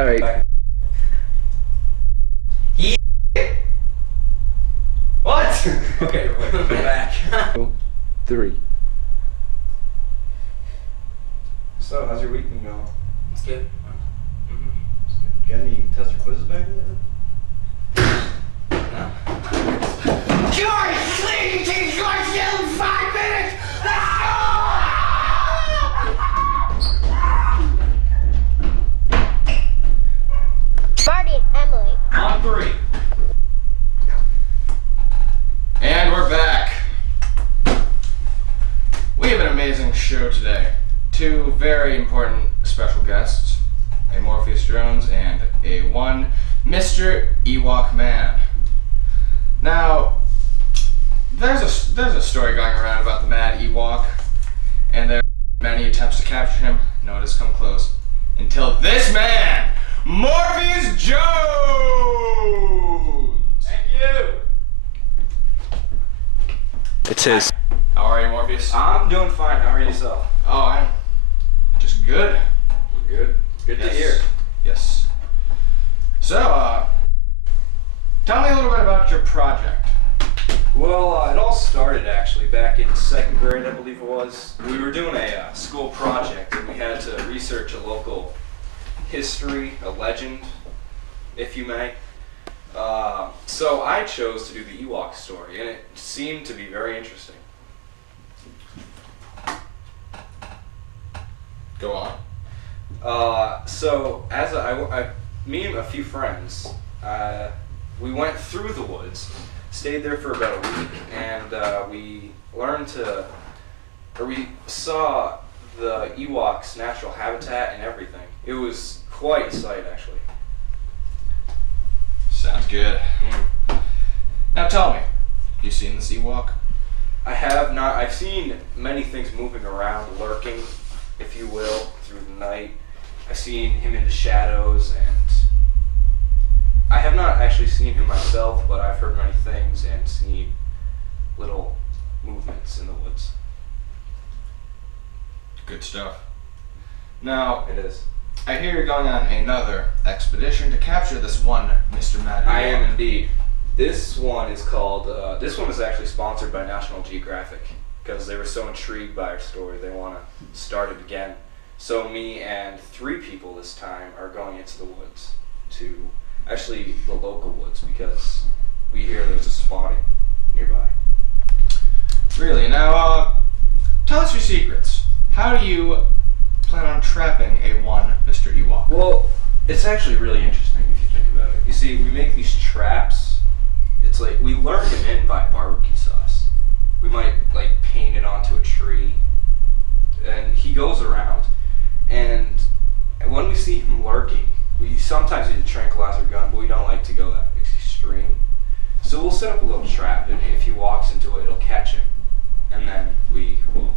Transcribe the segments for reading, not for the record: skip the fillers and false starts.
Alright. What? Okay, wait, go back. 3. So, how's your week been going? It's good. It's good. Got any test or quizzes back there? No. George, please, he's going to in 5 minutes! Let's go! Marty and Emily. On 3. And we're back. We have an amazing show today. 2 very important special guests, a Morpheus Jones and a one Mr. Ewok Man. Now, there's a story going around about the Mad Ewok, and there are many attempts to capture him. No one has come close until this man, Morpheus Jones. Thank you. It's his. How are you, Morpheus? I'm doing fine. How are yourself? Oh, I'm just good. We're good. Good to hear. Yes. So, tell me a little bit about your project. Well, it all started actually back in 2nd grade, I believe it was. We were doing a school project and we had to research a local history, a legend, if you may. So I chose to do the Ewok story, and it seemed to be very interesting. Go on. So as me and a few friends, we went through the woods, stayed there for about a week, and we saw the Ewoks' natural habitat and everything. It was quite a sight, actually. Sounds good. Now tell me, have you seen this Ewok? I have not. I've seen many things moving around, lurking, if you will, through the night. I've seen him in the shadows, and I have not actually seen him myself, but I've heard many things and seen little movements in the woods. Good stuff. Now, It is. I hear you're going on another expedition to capture this one Mr. Mad Ewok. I am indeed. This one is called, this one was actually sponsored by National Geographic because they were so intrigued by our story they want to start it again. So me and 3 people this time are going into the woods, to actually the local woods, because we hear there's a spotting nearby. Really? Now, tell us your secrets. How do you plan on trapping a one Mr. Ewok? Well, it's actually really interesting if you think about it. You see, we make these traps. It's like we lure him in by barbecue sauce. We might like paint it onto a tree, and he goes around. And when we see him lurking, we sometimes use a tranquilizer gun, but we don't like to go that extreme. So we'll set up a little trap, and if he walks into it, it'll catch him, and then we will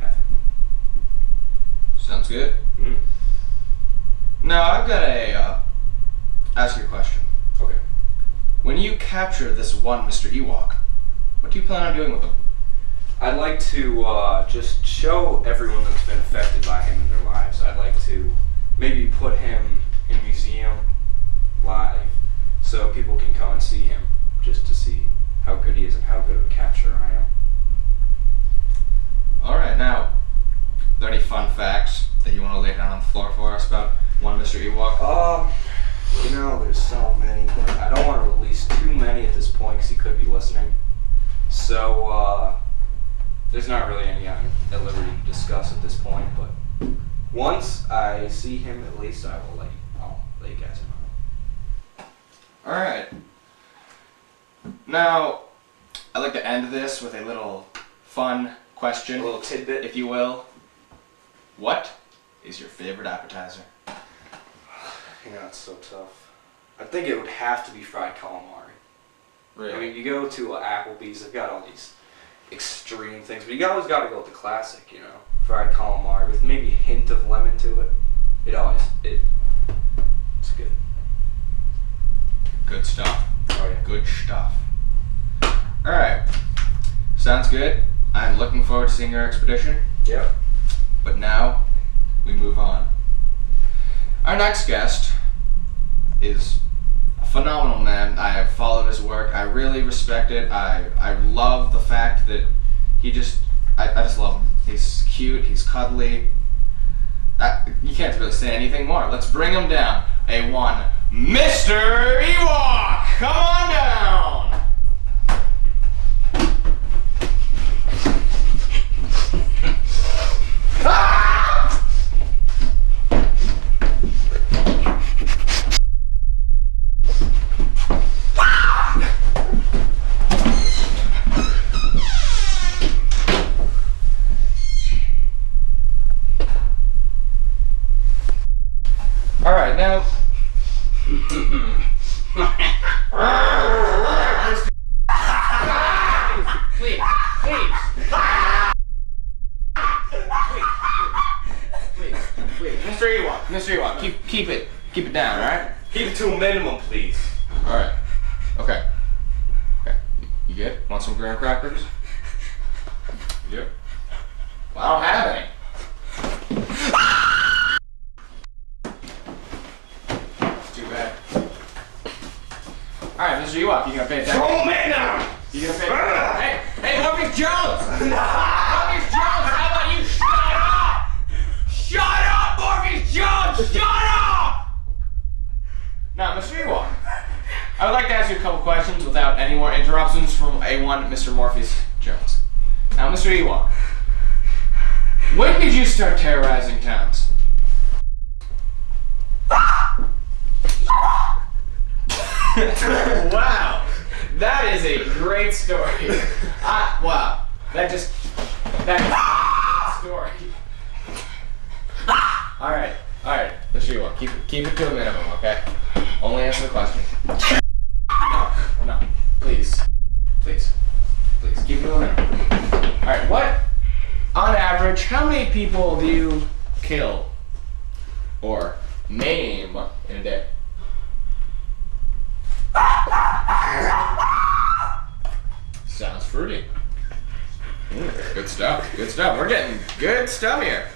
have him. Sounds good. Mm. Now, I've got to ask you a question. Okay. When you capture this one Mr. Ewok, what do you plan on doing with him? I'd like to just show everyone that's been affected by him in their lives. I'd like to maybe put him in a museum live so people can come and see him, just to see how good he is and how good of a capturer I am. Alright, now, are there any fun facts that you want to lay down on the floor for us about one Mr. Ewok? You know, there's so many, but I don't want to release too many at this point because he could be listening. So, there's not really any I'm at liberty to discuss at this point, but once I see him, at least I'll let you guys know. Alright. Now, I'd like to end this with a little fun question. A little tidbit. If you will. What is your favorite appetizer? You know, it's so tough. I think it would have to be fried calamari. Really? I mean, you go to Applebee's, they've got all these extreme things, but you always got to go with the classic, you know, fried calamari with maybe a hint of lemon to it. It's good. Good stuff. Oh yeah. Good stuff. Alright. Sounds good. I'm looking forward to seeing your expedition. Yep. But now, we move on. Our next guest is a phenomenal man. I have followed his work. I really respect it. I love the fact that I just love him. He's cute, he's cuddly. You can't really say anything more. Let's bring him down. A1, Mr. Ewok! Come on down! All right, now. Please. Mr. Ewok, keep it down, all right? Keep it to a minimum, please. All right. Okay. You good? Want some graham crackers? Yep. Well, I don't have any. Too bad. All right, Mr. Ewok, you gonna pay attention? Oh man, now! You gonna pay? Hey, Morpheus Jones! Morpheus Jones, how about you shut up? Shut up, Morpheus Jones! Shut up! Now, Mr. Ewok, I would like to ask you a couple questions without any more interruptions from A1, Mr. Morpheus Jones. Now, Mr. Ewok, when did you start terrorizing towns? Wow, that is a great story. Wow, that's a story. All right, Mr. Ewok, keep it to a minimum, okay? Only answer the question. No, please, keep it to a minimum. All right, what, on average, how many people do you kill or maim in a day? Sounds fruity. Good stuff. We're getting good stuff here.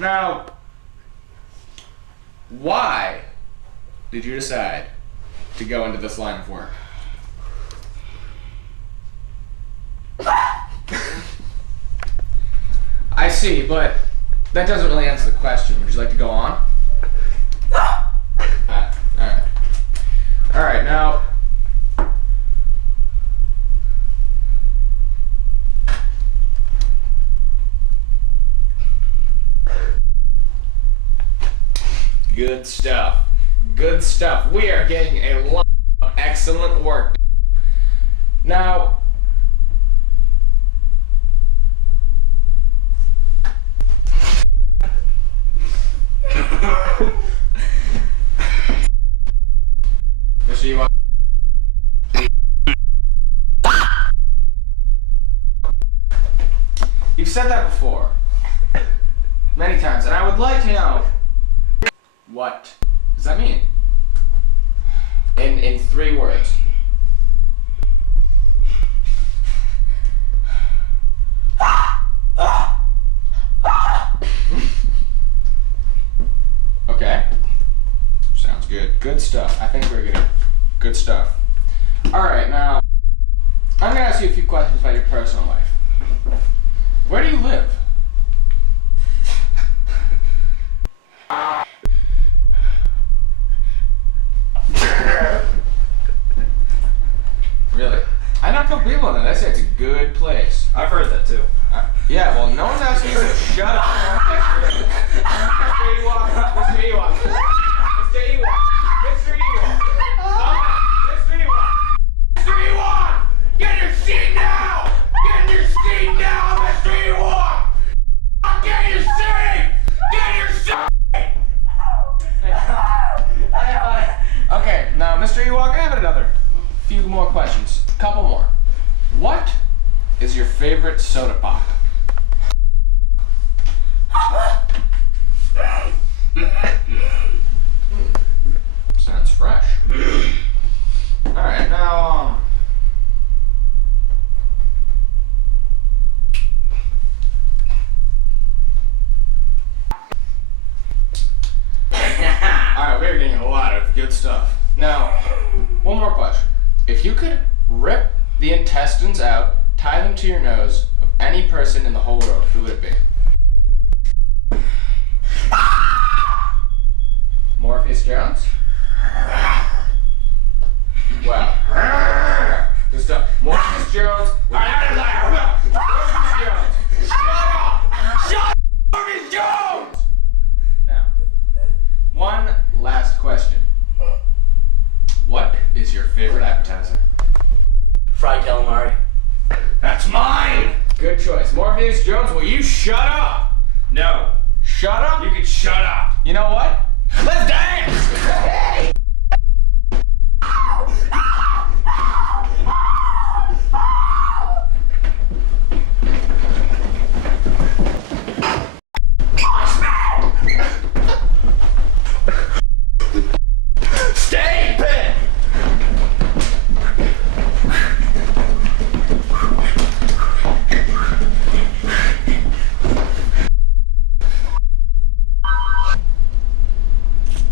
Now, why did you decide to go into this line of work? I see, but that doesn't really answer the question. Would you like to go on? All right, now. Good stuff. We are getting a lot of excellent work. Now, Mr. Ewok. You've said that before. Many times, and I would like to know, what does that mean? In 3 words. Okay. Sounds good. Good stuff. I think we're getting good stuff. Alright, now, I'm going to ask you a few questions about your personal life. Where do you live? Really? I know a couple people in there. They say it's a good place. I've heard that too. Yeah, well, no one's asking you to shut up. Mr. Ewok. Mr. Ewok. Mr. Ewok. Mr. Ewok. Mr. Ewok. Mr. Ewok! Get in your seat now! Get in your seat now, Mr. Ewok! Get in your seat! Get in your seat! Okay, now, Mr. Ewok, I have another few more questions. Couple more. What is your favorite soda pop? Sounds fresh. Alright, now, Good stuff. Now, one more question. If you could rip the intestines out, tie them to your nose of any person in the whole world, who would it be? Morpheus Jones? Wow. Good stuff. Morpheus Jones. Morpheus Jones. Shut up! Shut up, Morpheus Jones! Now, one last question. What is your favorite appetizer? Fried calamari. That's mine! Good choice. Morpheus Jones, will you shut up? No. Shut up? You can shut up. You know what? Let's dance! Hey! Stay pit!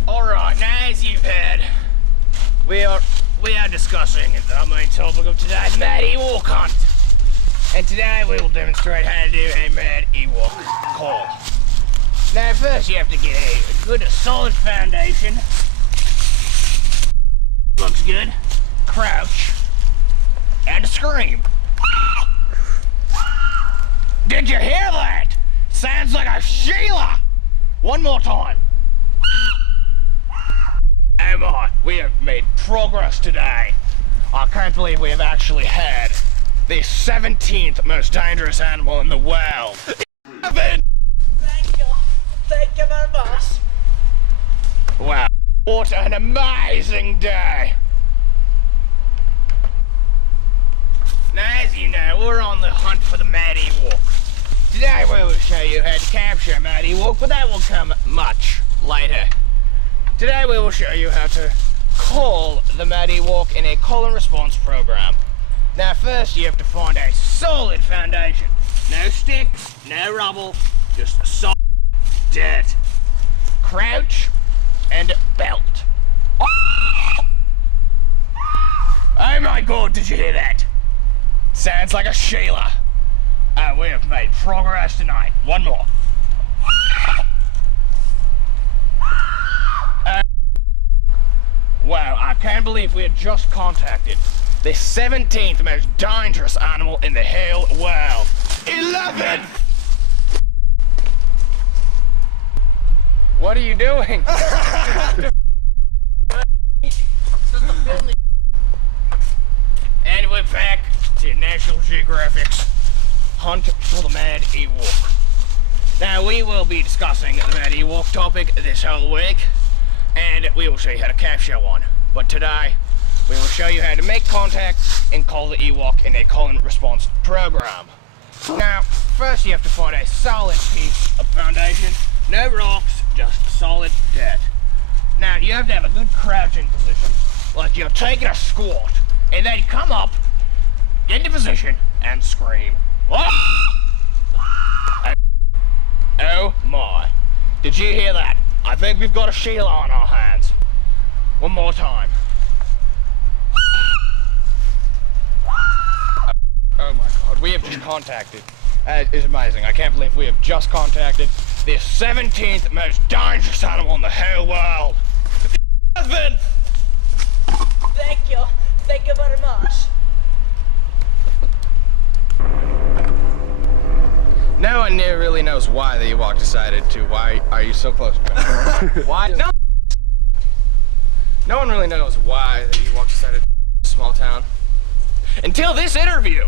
Alright, now as you've heard, we are discussing the main topic of today's Mad Ewok hunt. And today we will demonstrate how to do a Mad Ewok call. Now first you have to get a good solid foundation. Looks good. Crouch. And scream. Did you hear that? Sounds like a Sheila! One more time. Oh my, we have made progress today. I can't believe we have actually had the 17th most dangerous animal in the world. Thank you very much. Wow, what an amazing day. Now as you know, we're on the hunt for the Mad Ewok. Today we will show you how to capture a Mad Ewok, but that will come much later. Today we will show you how to call the Mad Ewok in a call and response program. Now first you have to find a solid foundation. No sticks, no rubble, just solid dirt. Crouch and belt. Oh my god, did you hear that? Sounds like a Sheila. We have made progress tonight. One more. Wow, I can't believe we had just contacted the 17th most dangerous animal in the whole world. 11! What are you doing? And we're back to National Geographic's hunt for the Mad Ewok. Now we will be discussing the Mad Ewok topic this whole week, and we will show you how to capture one. But today, we will show you how to make contact and call the Ewok in a call and response program. Now, first you have to find a solid piece of foundation. No rocks, just solid dirt. Now, you have to have a good crouching position, like you're taking a squat, and then come up, get into position, and scream. Oh my. Did you hear that? I think we've got a Sheila on our hands. One more time. Oh my god, we have just contacted. That is amazing. I can't believe we have just contacted the 17th most dangerous animal in the whole world. Thank you. Thank you very much. No one really knows why the Ewok decided to. Why are you so close, Ben? Why? No one really knows why the Ewok decided to small town. Until this interview.